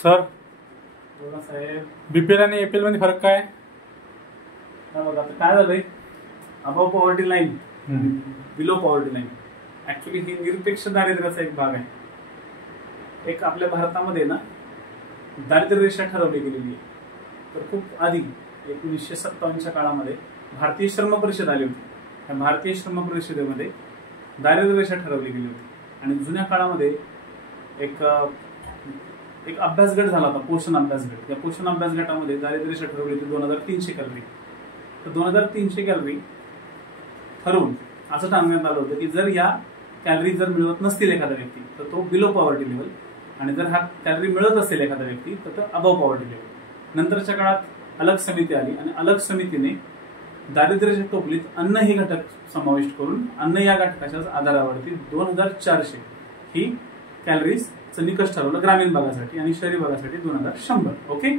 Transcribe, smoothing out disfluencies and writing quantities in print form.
Sir, बोला साहेब. BPL आणि APL मध्ये फरक काय? बघा आता काय झालंय, above poverty line, below poverty line. Actually ही निरपेक्ष दारिद्र्याचा एक भाग आहे. एक आपल्या भारतामध्ये ना दारिद्र्य रेषा ठरवली गेलेली आहे. तर खूप आधी 1957च्या काळामध्ये भारतीय श्रम परिषद आली होती. त्या भारतीय श्रम परिषदेमध्ये दारिद्र्य रेषा ठरवली गेली होती. आणि जुन्या काळामध्ये एक अभ्यास गट झाला होता, पोषण अभ्यास गट. त्या पोषण अभ्यास गटामध्ये दारिद्र्य रेषा ठरवली होती 2300 कॅलरी. तर 2300 कॅलरी ठरवून असं सांगण्यात आलं होतं की जर या कॅलरी जर मिळवत नसतील एखादा व्यक्ती तर तो बिलो पॉवर्टी लेवल, आणि जर हा कॅलरी मिळत असेल एखादा व्यक्ती तर तो अबव पॉवर्टी लेवल. नंतरच्या काळात अलग समिती आली आणि अलग समितीने दारिद्र्याच्या टोपलीत अन्न ही घटक समाविष्ट करून अन्न या घटकाच्या आधारावरती 2400 ही कॅलरीजचं निकष ठरवलं ग्रामीण भागासाठी, आणि शहरी भागासाठी 2100. ओके.